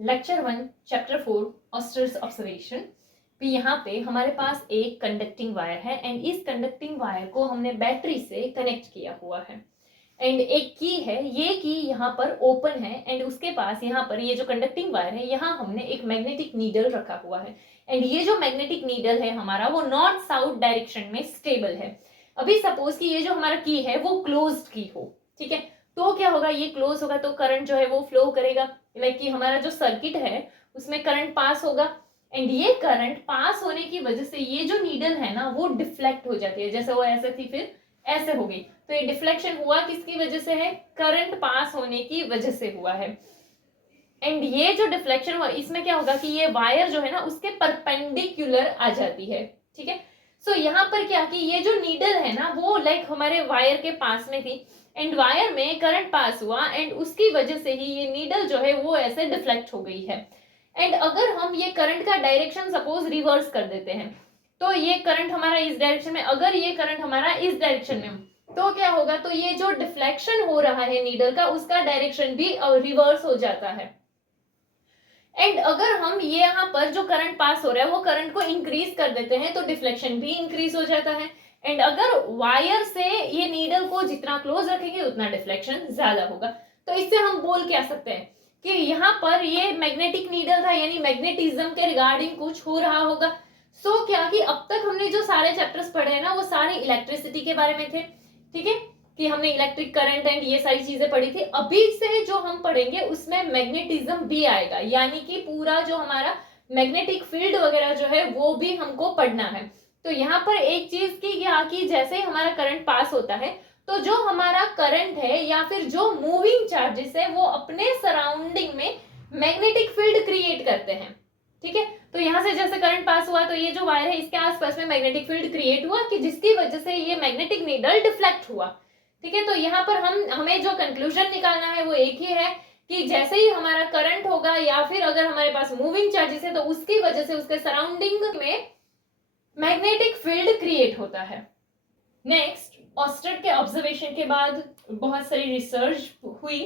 Lecture 1 chapter 4 oysters observation. तो यहाँ पे हमारे पास एक कंडक्टिंग वायर है एंड इस कंडक्टिंग वायर को हमने बैटरी से कनेक्ट किया हुआ है एंड एक की है, ये की यहाँ पर ओपन है एंड उसके पास यहाँ पर ये जो कंडक्टिंग वायर है यहाँ हमने एक मैग्नेटिक नीडल रखा हुआ है एंड ये जो मैग्नेटिक नीडल है हमारा वो नॉर्थ साउथ डायरेक्शन में स्टेबल है। अभी सपोज कि ये जो हमारा की है वो क्लोज्ड की हो, ठीक है, तो क्या होगा, ये क्लोज होगा तो करंट जो है वो फ्लो करेगा, लाइक कि हमारा जो सर्किट है उसमें करंट पास होगा एंड ये करंट पास होने की वजह से ये जो नीडल है ना वो डिफ्लेक्ट हो जाती है, जैसे वो ऐसे थी फिर ऐसे हो गई, तो ये डिफ्लेक्शन हुआ किसकी वजह से है, करंट पास होने की वजह से हुआ है। एंड ये जो डिफ्लेक्शन हुआ इसमें क्या होगा कि ये वायर जो है ना उसके परपेंडिकुलर आ जाती है, ठीक है। सो यहाँ पर क्या कि ये जो नीडल है ना वो लाइक हमारे वायर के पास में थी एंड वायर में करंट पास हुआ एंड उसकी वजह से ही ये नीडल जो है वो ऐसे डिफ्लेक्ट हो गई है। एंड अगर हम ये करंट का डायरेक्शन सपोज रिवर्स कर देते हैं तो ये करंट हमारा इस डायरेक्शन में, अगर ये करंट हमारा इस डायरेक्शन में तो क्या होगा, तो ये जो डिफ्लेक्शन हो रहा है नीडल का उसका डायरेक्शन भी रिवर्स हो जाता है। एंड अगर हम ये यहाँ पर जो करंट पास हो रहा है वो करंट को इंक्रीज कर देते हैं तो डिफ्लेक्शन भी इंक्रीज हो जाता है एंड अगर वायर से ये नीडल को जितना क्लोज रखेंगे उतना डिफ्लेक्शन ज्यादा होगा। तो इससे हम बोल क्या सकते हैं कि यहाँ पर ये मैग्नेटिक नीडल था, यानी मैग्नेटिज्म के रिगार्डिंग कुछ हो रहा होगा। सो क्या कि अब तक हमने जो सारे चैप्टर्स पढ़े हैं ना वो सारे इलेक्ट्रिसिटी के बारे में थे, ठीक है, कि हमने इलेक्ट्रिक करंट एंड ये सारी चीजें पढ़ी थी। अभी से जो हम पढ़ेंगे उसमें मैग्नेटिज्म भी आएगा, यानी कि पूरा जो हमारा मैग्नेटिक फील्ड वगैरह जो है वो भी हमको पढ़ना है। तो यहाँ पर एक चीज की क्या कि जैसे ही हमारा करंट पास होता है तो जो हमारा करंट है या फिर जो मूविंग चार्जेस है वो अपने सराउंडिंग में मैग्नेटिक फील्ड क्रिएट करते हैं, ठीक है। तो यहाँ से जैसे करंट पास हुआ तो ये जो वायर है इसके आसपास में मैग्नेटिक फील्ड क्रिएट हुआ कि जिसकी वजह से ये मैग्नेटिक नीडल डिफ्लेक्ट हुआ, ठीक है। तो यहाँ पर हमें जो कंक्लूजन निकालना है वो एक ही है कि जैसे ही हमारा करंट होगा या फिर अगर हमारे पास मूविंग चार्जेस है तो उसकी वजह से उसके सराउंडिंग में मैग्नेटिक फील्ड क्रिएट होता है। नेक्स्ट, ऑस्टर्ड के ऑब्जर्वेशन के बाद बहुत सारी रिसर्च हुई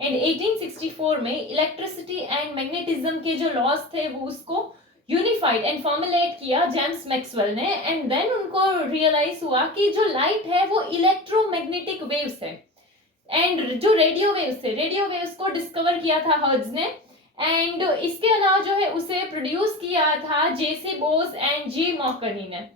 एंड 1864 में इलेक्ट्रिसिटी एंड मैग्नेटिज्म के जो लॉज थे वो उसको यूनिफाइड एंड फॉर्मुलेट किया जेम्स मैक्सवेल ने एंड देन उनको रियलाइज हुआ कि जो लाइट है वो इलेक्ट्रोमैग्नेटिक वेव्स है एंड जो रेडियो वेव्स थे, रेडियो वेव्स को डिस्कवर किया था हर्ट्ज ने एंड इसके अलावा जो है उसे प्रोड्यूस किया था जेसी बोस एंड जी मॉकर्नी ने।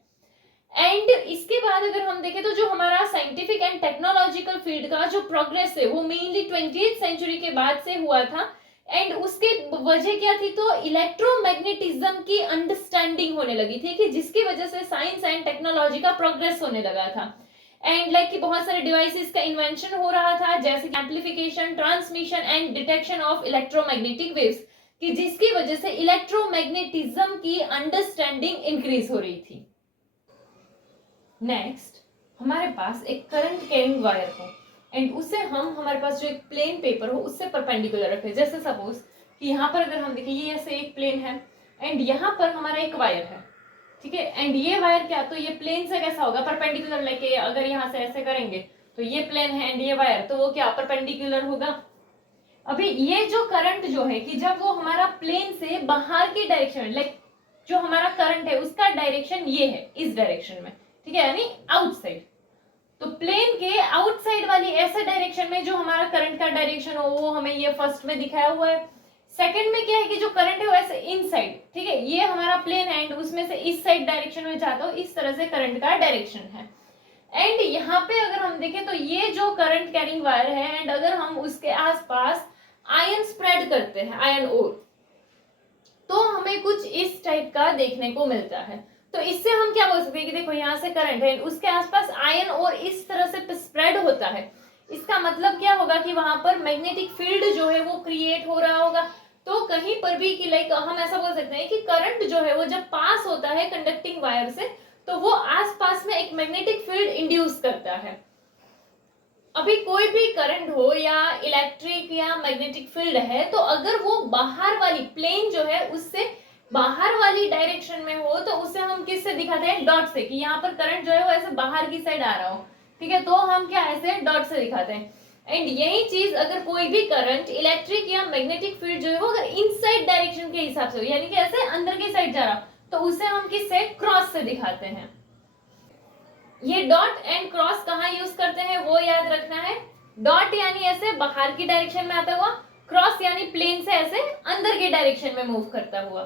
एंड इसके बाद अगर हम देखें तो जो हमारा साइंटिफिक एंड टेक्नोलॉजिकल फील्ड का जो प्रोग्रेस है वो मेनली 20th सेंचुरी के बाद से हुआ था एंड उसके वजह क्या थी, तो इलेक्ट्रोमैग्नेटिज्म की अंडरस्टैंडिंग होने लगी थी कि जिसकी वजह से साइंस एंड टेक्नोलॉजी का प्रोग्रेस होने लगा था एंड लाइक कि बहुत सारे डिवाइसेस का इन्वेंशन हो रहा था जैसे कि amplification, transmission and detection of electromagnetic waves, कि जिसकी वजह से इलेक्ट्रोमैग्नेटिज्म की अंडरस्टैंडिंग इंक्रीज हो रही थी। नेक्स्ट, हमारे पास एक करंट कैरिंग वायर हो एंड उसे हम हमारे पास जो एक प्लेन पेपर हो उससे परपेंडिकुलर रखें। जैसे सपोज कि यहाँ पर अगर हम देखें ये ऐसे एक प्लेन है एंड यहाँ पर हमारा एक वायर है, ठीक है, एंड ये वायर क्या, तो ये प्लेन से कैसा होगा, परपेंडिकुलर, लेके अगर यहाँ से ऐसे करेंगे तो ये प्लेन है एंड ये वायर, तो वो क्या परपेंडिकुलर होगा। अभी ये जो करंट जो है कि जब वो हमारा प्लेन से बाहर की डायरेक्शन, लाइक जो हमारा करंट है उसका डायरेक्शन ये है इस डायरेक्शन में, ठीक है, यानी आउटसाइड, तो प्लेन के आउटसाइड वाली ऐसे डायरेक्शन में जो हमारा करंट का डायरेक्शन हो वो हमें ये फर्स्ट में दिखाया हुआ है। सेकंड में क्या है कि जो करंट है वो ऐसे इनसाइड, ठीक है, ये हमारा प्लेन है एंड उसमें से इस साइड डायरेक्शन में जाता हो, इस तरह से करंट का डायरेक्शन है। एंड यहाँ पे अगर हम देखें तो ये जो करंट कैरिंग वायर है एंड अगर हम उसके आसपास आयन स्प्रेड करते हैं, आयन ओर, तो हमें कुछ इस टाइप का देखने को मिलता है। तो इससे हम क्या बोल सकते हैं कि देखो यहाँ से करंट है उसके आसपास आयन और इस तरह से स्प्रेड होता है, इसका मतलब क्या होगा कि वहां पर मैग्नेटिक फील्ड जो है वो क्रिएट हो रहा होगा। तो कहीं पर भी कि लाइक हम ऐसा बोल सकते हैं कि करंट जो है वो जब पास होता है कंडक्टिंग वायर से तो वो आसपास में एक मैग्नेटिक फील्ड इंड्यूस करता है। अभी कोई भी करंट हो या इलेक्ट्रिक या मैग्नेटिक फील्ड है तो अगर वो बाहर वाली प्लेन जो है उससे बाहर वाली डायरेक्शन में हो तो उसे हम किससे दिखाते हैं, डॉट से, कि यहाँ पर करंट जो है वो ऐसे बाहर की साइड आ रहा हो, ठीक है, तो हम क्या ऐसे डॉट से दिखाते हैं। एंड यही चीज अगर कोई भी करंट, इलेक्ट्रिक या मैग्नेटिक फील्ड जो है वो अगर इनसाइड डायरेक्शन के हिसाब से हो, यानी कि ऐसे अंदर की साइड जा रहा, तो उसे हम किससे, क्रॉस से दिखाते हैं। ये डॉट एंड क्रॉस कहाँ यूज करते हैं वो याद रखना है। डॉट यानी ऐसे बाहर की डायरेक्शन में आता हुआ, क्रॉस यानी प्लेन से ऐसे अंदर की डायरेक्शन में मूव करता हुआ।